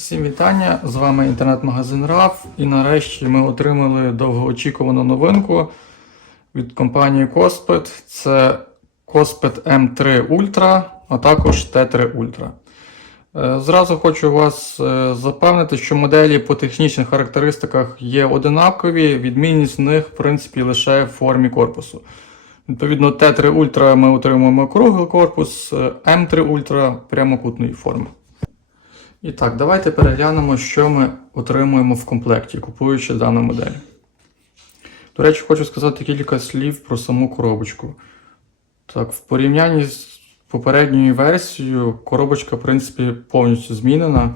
Всім вітання! З вами інтернет-магазин RAV. І нарешті ми отримали довгоочікувану новинку від компанії Cospet. Це Cospet M3 Ultra, а також T3 Ultra. Е, Зразу хочу вас е, запевнити, що моделі по технічних характеристиках є одинакові, відмінність в них, в принципі, лише в формі корпусу. Відповідно, T3 Ultra ми отримуємо круглий корпус, е, M3 Ultra прямокутної форми. І так, давайте переглянемо, що ми отримуємо в комплекті, купуючи дану модель. До речі, хочу сказати кілька слів про саму коробочку. Так, в порівнянні з попередньою версією, коробочка, в принципі, повністю змінена.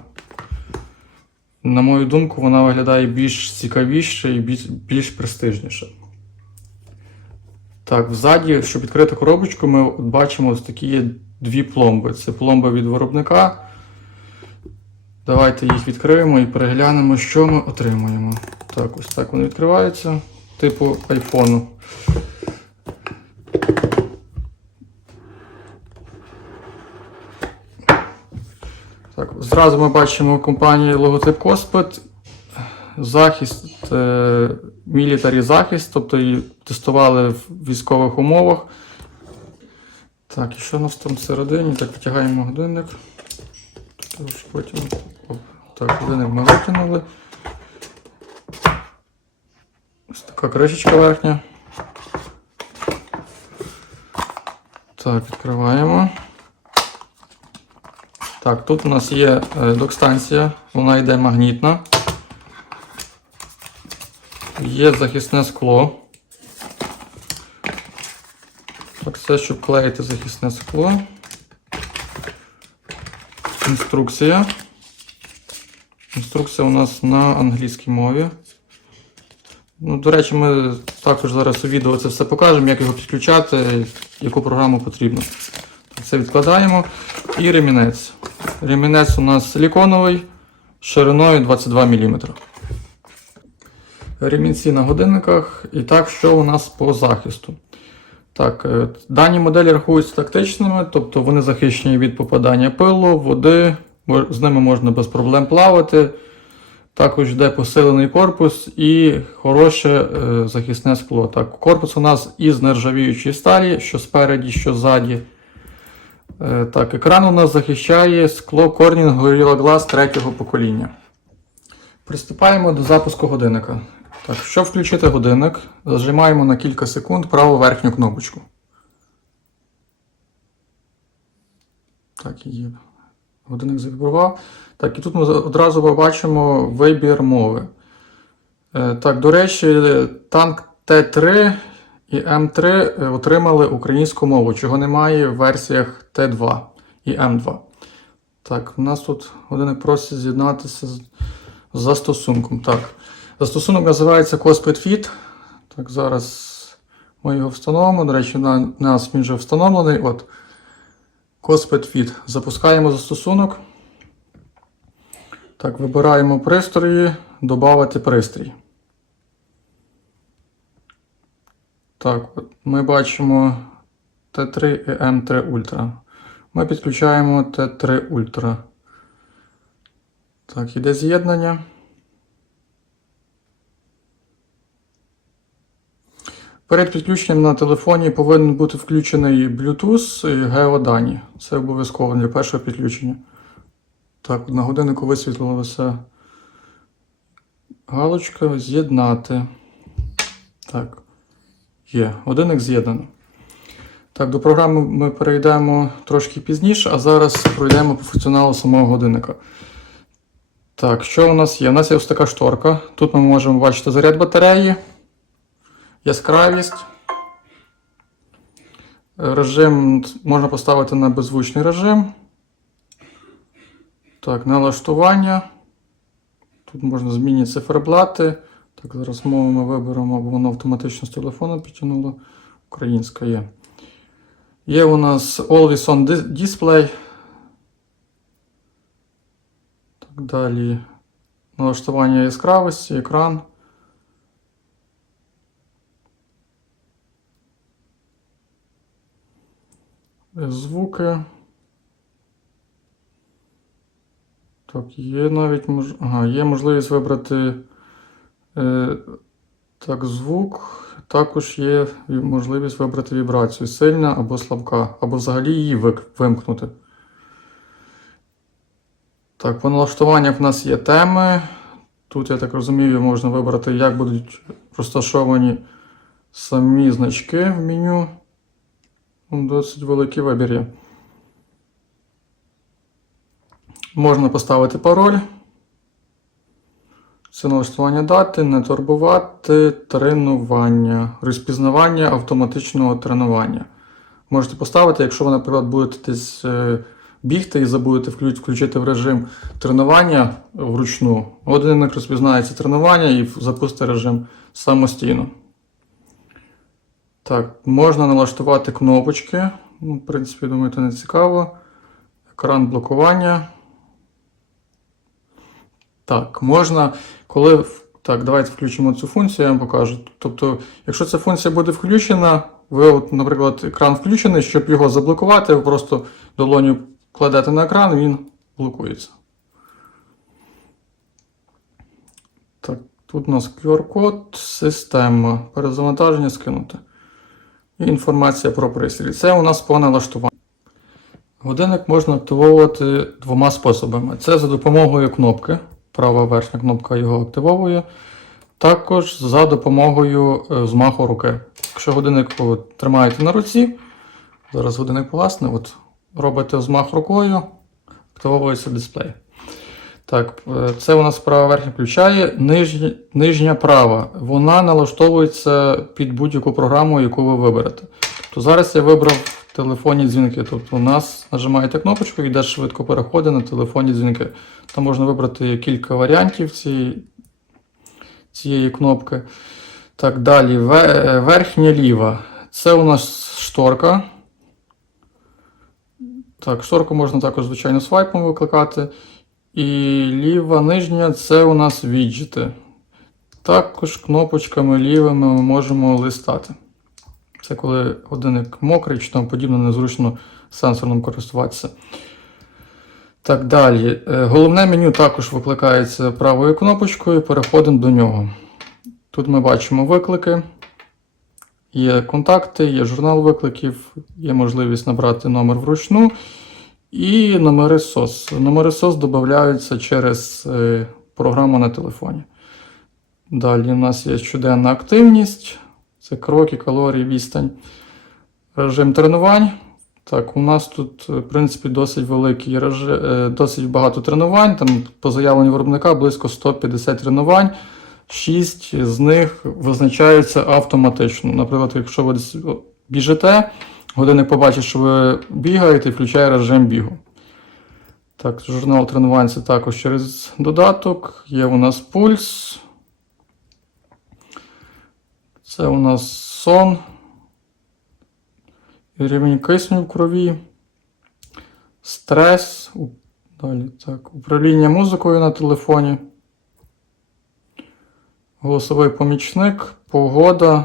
На мою думку, вона виглядає більш цікавіше і більш, більш престижніше. Так, взаді, щоб відкрити коробочку, ми бачимо ось такі дві пломби. Це пломба від виробника. Давайте їх відкриємо і переглянемо, що ми отримуємо. Так, ось так вони відкриваються, типу айфону. Так, зразу ми бачимо компанії логотип Cospet. Захист, е, мілітарі захист, тобто її тестували в військових умовах. Так, і що у нас там всередині? Так, витягаємо годинник. Тож Потім. Оп, Так, годинник ми викинули. Ось така кришечка верхня. Так, відкриваємо. Так, тут у нас є е, док-станція, вона йде магнітна. Є захисне скло. Так, це щоб клеїти захисне скло. Інструкція. Інструкція у нас на англійській мові. Ну, до речі, ми також зараз у відео це все покажемо, як його підключати, яку програму потрібно. Це відкладаємо. І ремінець. Ремінець у нас силіконовий шириною 22 мм. Ремінці на годинниках. І так, що у нас по захисту? Так, е, дані моделі рахуються тактичними, тобто вони захищені від попадання пилу, води, з ними можна без проблем плавати. Також йде посилений корпус і хороше е, захисне скло. Так, корпус у нас із нержавіючої сталі, що спереді, що ззаді. Е, так, екран у нас захищає скло Corning Gorilla Glass третього покоління. Приступаємо до запуску годинника. Так, щоб включити годинник, зажимаємо на кілька секунд праву верхню кнопочку. Так, і годинник завібрував. Так, і тут ми одразу побачимо вибір мови. Е, Так, до речі, танк Т3 і М3 е, отримали українську мову, чого немає в версіях Т2 і М2. Так, у нас тут годинник просить з'єднатися з застосунком. Так. Застосунок називається Cospet Fit. Так, зараз ми його встановимо. До речі, на нас він вже встановлений. От. Cospet Fit. Запускаємо застосунок. Так, вибираємо пристрої, додати пристрій. Так, от ми бачимо T3 і M3 Ultra. Ми підключаємо T3 Ultra. Так, іде з'єднання. Перед підключенням на телефоні повинен бути включений Bluetooth і геодані. Це обов'язково для першого підключення. Так, на годиннику висвітлилася галочка з'єднати. Так, є. Годинник з'єднано. Так, до програми ми перейдемо трошки пізніше, а зараз пройдемо по функціоналу самого годинника. Так, що у нас є? У нас є ось така шторка. Тут ми можемо бачити заряд батареї, яскравість. Режим можна поставити на беззвучний режим. Так, налаштування. Тут можна змінити циферблати. Так, зараз мову ми виберемо, бо воно автоматично з телефону підтягнуло. Українська є. Є у нас Always On Display. Так, далі налаштування яскравості, екран. Звуки. Так, є навіть мож... ага, є можливість вибрати е, так, звук. Також є можливість вибрати вібрацію сильна або слабка, або взагалі її вимкнути. Так, по налаштуваннях в нас є теми. Тут, я так розумію, можна вибрати, як будуть розташовані самі значки в меню. Ну, Досить великий вибір є. Можна поставити пароль. Це налаштування дати, не турбувати, тренування, розпізнавання автоматичного тренування. Можете поставити, якщо ви, наприклад, будете десь е, бігти і забудете включити в режим тренування вручну, годинник розпізнає це тренування і запустить режим самостійно. Так, можна налаштувати кнопочки. Ну, в принципі, думаю, це не цікаво. Екран блокування. Так, можна, коли. Так, давайте включимо цю функцію, я вам покажу. Тобто, якщо ця функція буде включена, ви, от, наприклад, екран включений, щоб його заблокувати, ви просто долоню кладете на екран, він блокується. Так, тут у нас QR-код, система, перезавантаження скинути. Інформація про пристрій. Це у нас по налаштуванню. Годинник можна активовувати двома способами. Це за допомогою кнопки. Права верхня кнопка його активовує. Також за допомогою е, змаху руки. Якщо годинник тримаєте на руці, зараз годинник погасне, от, робите змах рукою, активовується дисплей. Так, е, це у нас права верхня включає. Нижня, нижня права. Вона налаштовується під будь-яку програму, яку ви виберете. Тобто зараз я вибрав телефонні дзвінки. Тобто у нас нажимаєте кнопочку і йде швидко переходить на телефонні дзвінки. Там можна вибрати кілька варіантів цієї, цієї кнопки. Так, далі. Верхня ліва. Це у нас шторка. Так, шторку можна також, звичайно, свайпом викликати. І ліва нижня це у нас віджити. Також кнопочками лівими ми можемо листати. Це коли годинник мокрий чи тому подібне, незручно сенсором користуватися. Так, далі. Е, Головне меню також викликається правою кнопочкою, переходимо до нього. Тут ми бачимо виклики. Є контакти, є журнал викликів, є можливість набрати номер вручну. І номери SOS. Номери SOS додаються через е, програму на телефоні. Далі у нас є щоденна активність. Це кроки, калорії, відстань. Режим тренувань. Так, у нас тут, в принципі, досить великий режим, досить багато тренувань. Там по заявленню виробника близько 150 тренувань. 6 з них визначаються автоматично. Наприклад, якщо ви біжите, годинник побачить, що ви бігаєте і включає режим бігу. Так, журнал тренувань це також через додаток. Є у нас пульс. Це у нас сон. Рівень кисню в крові. Стрес. Далі так. Управління музикою на телефоні. Голосовий помічник, погода.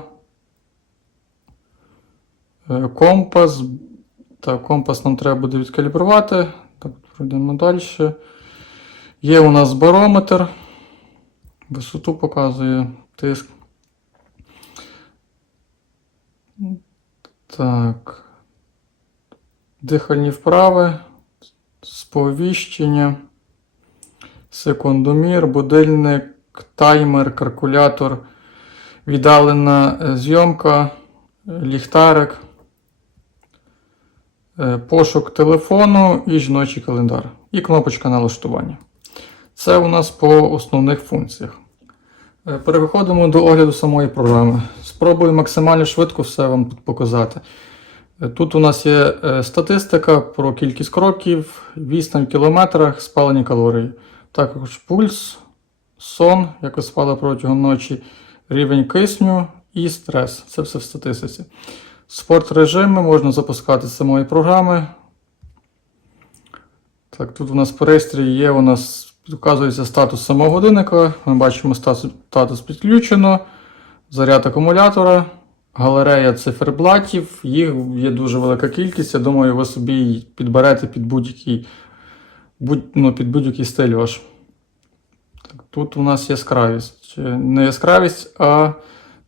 Е, Компас. Так, компас нам треба буде відкалібрувати. Так, пройдемо далі. Є у нас барометр. Висоту показує тиск. Так. Дихальні вправи, сповіщення, секундомір, будильник, таймер, калькулятор, віддалена е, зйомка, ліхтарик, пошук телефону і жіночий календар. І кнопочка налаштування. Це у нас по основних функціях. Е, Переходимо до огляду самої програми. Спробую максимально швидко все вам показати. Е, Тут у нас є е, статистика про кількість кроків, відстань в кілометрах, спалені калорії. Також пульс, сон, як ви спали протягом ночі, рівень кисню і стрес. Це все в статистиці. Спорт режими можна запускати з самої програми. Так, тут у нас пристрій є, у нас Вказується статус самого годинника. Ми бачимо статус, статус підключено, заряд акумулятора, галерея циферблатів. Їх є дуже велика кількість. Я думаю, ви собі підберете під будь-який будь, ну, під будь-який стиль ваш. Так, тут у нас яскравість. Не яскравість, а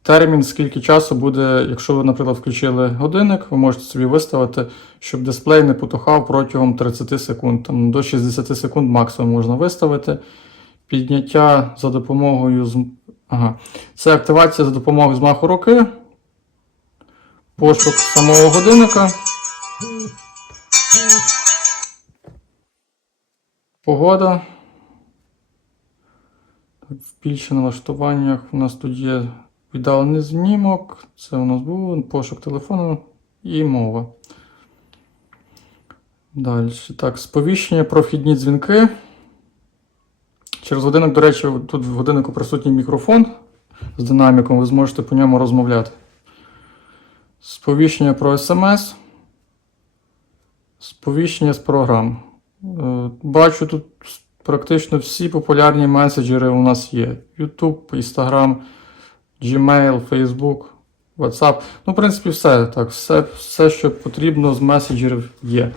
термін, скільки часу буде, якщо ви, наприклад, включили годинник, ви можете собі виставити, щоб дисплей не потухав протягом 30 секунд. Там, до 60 секунд максимум можна виставити. Підняття за допомогою. з- Ага. Це активація за допомогою змаху руки. Пошук самого годинника. Погода. В більше налаштуваннях у нас тут є віддалений знімок. Це у нас був пошук телефону і мова. Далі. Так, сповіщення про вхідні дзвінки. Через годинник, до речі, тут в годиннику присутній мікрофон з динаміком, ви зможете по ньому розмовляти. Сповіщення про смс. Сповіщення з програм. Е, Бачу тут практично всі популярні меседжери у нас є: YouTube, Instagram, Gmail, Facebook, WhatsApp. Ну, в принципі, все так. Все, все, що потрібно з меседжерів є.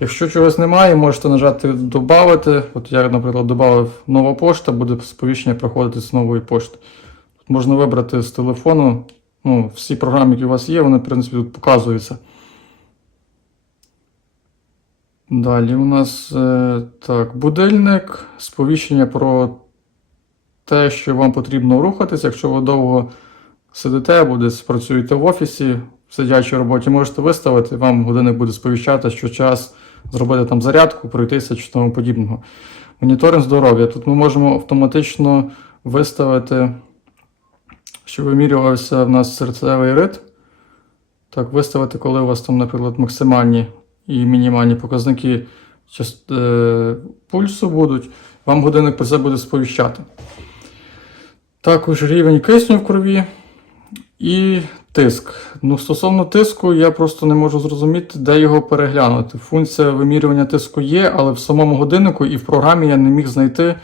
Якщо чогось немає, можете нажати Добавити. От я, наприклад, додав нова пошта, буде сповіщення приходити з нової пошти. Тут можна вибрати з телефону. Ну, всі програми, які у вас є, вони, в принципі, тут показуються. Далі у нас е, так, будильник, сповіщення про те, що вам потрібно рухатися. Якщо ви довго сидите або десь працюєте в офісі, в сидячій роботі можете виставити, вам годинник буде сповіщати, що час зробити там зарядку, пройтися чи тому подібного. Моніторинг здоров'я. Тут ми можемо автоматично виставити, що вимірювався в нас серцевий ритм. Так, виставити, коли у вас там, наприклад, максимальні і мінімальні показники е, пульсу будуть, вам годинник про це буде сповіщати. Також рівень кисню в крові і тиск. Ну, стосовно тиску, я просто не можу зрозуміти, де його переглянути. Функція вимірювання тиску є, але в самому годиннику і в програмі я не міг знайти,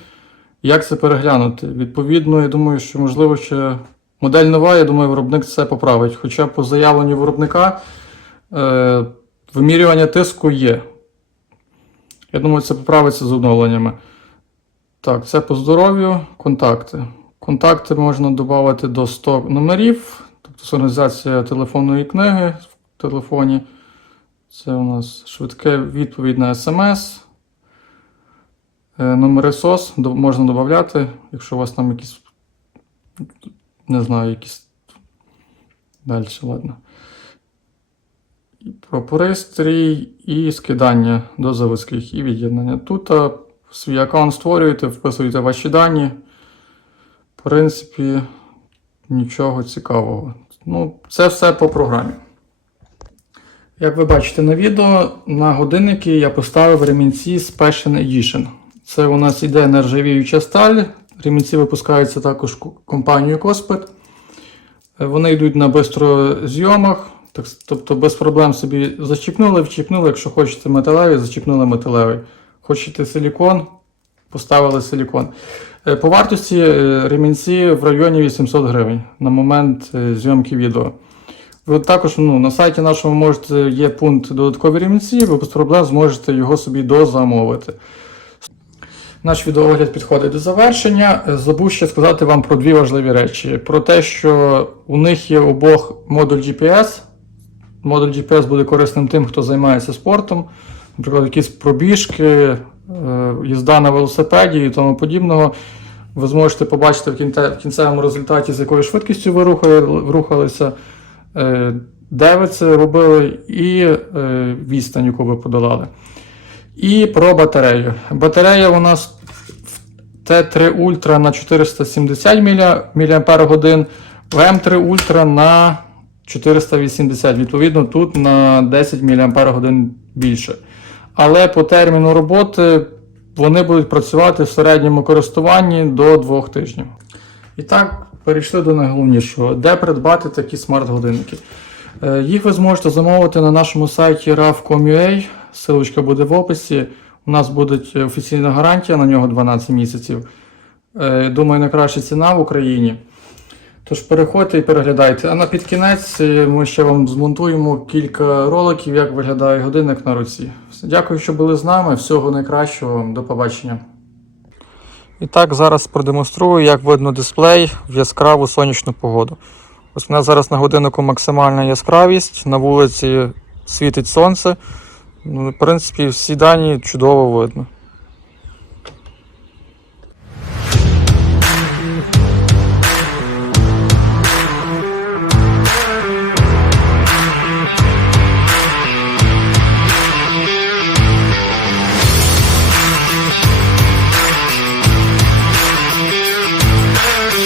як це переглянути. Відповідно, я думаю, що можливо ще модель нова, я думаю, виробник це поправить. Хоча по заявленню виробника е, вимірювання тиску є. Я думаю, це поправиться з оновленнями. Так, це по здоров'ю, контакти. Контакти можна додати до 100 номерів, тобто синхронізація телефонної книги в телефоні. Це у нас швидке відповідь на смс. Е, Номери SOS можна додати, якщо у вас там якісь. Не знаю, якісь. Далі, ладно. Про пристрій і скидання до заводських і від'єднання. Тут свій аккаунт створюєте, вписуєте ваші дані. Принципі, нічого цікавого. Ну, це все по програмі. Як ви бачите на відео, на годинники я поставив ремінці Special Edition. Це у нас іде нержавіюча сталь. Ремінці випускаються також ко- компанією Коспет. Е, Вони йдуть на бистрозйомах, тобто без проблем собі зачіпнули, вчіпнули. Якщо хочете металевий, зачіпнули металевий. Хочете силікон, поставили силікон. Е, По вартості е, ремінці в районі 800 гривень на момент е, зйомки відео. Ви також ну, на сайті нашому можете є пункт додаткові ремінці, ви без проблем зможете його собі дозамовити. Наш відеоогляд підходить до завершення. Забув ще сказати вам про дві важливі речі: про те, що у них є обох модуль GPS. Модуль GPS буде корисним тим, хто займається спортом, наприклад, якісь пробіжки, їзда на велосипеді і тому подібного. Ви зможете побачити в кінте- в кінцевому результаті, з якою швидкістю ви рухали- рухалися, е, де ви це робили, і е, відстань, яку ви подолали. І про батарею. Батарея у нас Т3 Ultra на 470 мАч, м 3 Ultra на 480. Відповідно, тут на 10 мАч більше. Але по терміну роботи вони будуть працювати в середньому користуванні до 2 тижнів. І так, перейшли до найголовнішого. Де придбати такі смарт-годинники? Е, Їх ви зможете замовити на нашому сайті rav.com.ua, Силочка буде в описі. У нас буде офіційна гарантія на нього 12 місяців. Е, Думаю, найкраща ціна в Україні. Тож переходьте і переглядайте. А на під кінець е, ми ще вам змонтуємо кілька роликів, як виглядає годинник на руці. Дякую, що були з нами. Всього найкращого. До побачення. І так, зараз продемонструю, як видно дисплей в яскраву сонячну погоду. Ось у нас зараз на годиннику максимальна яскравість, на вулиці світить сонце. Ну, в принципі, всі дані чудово видно.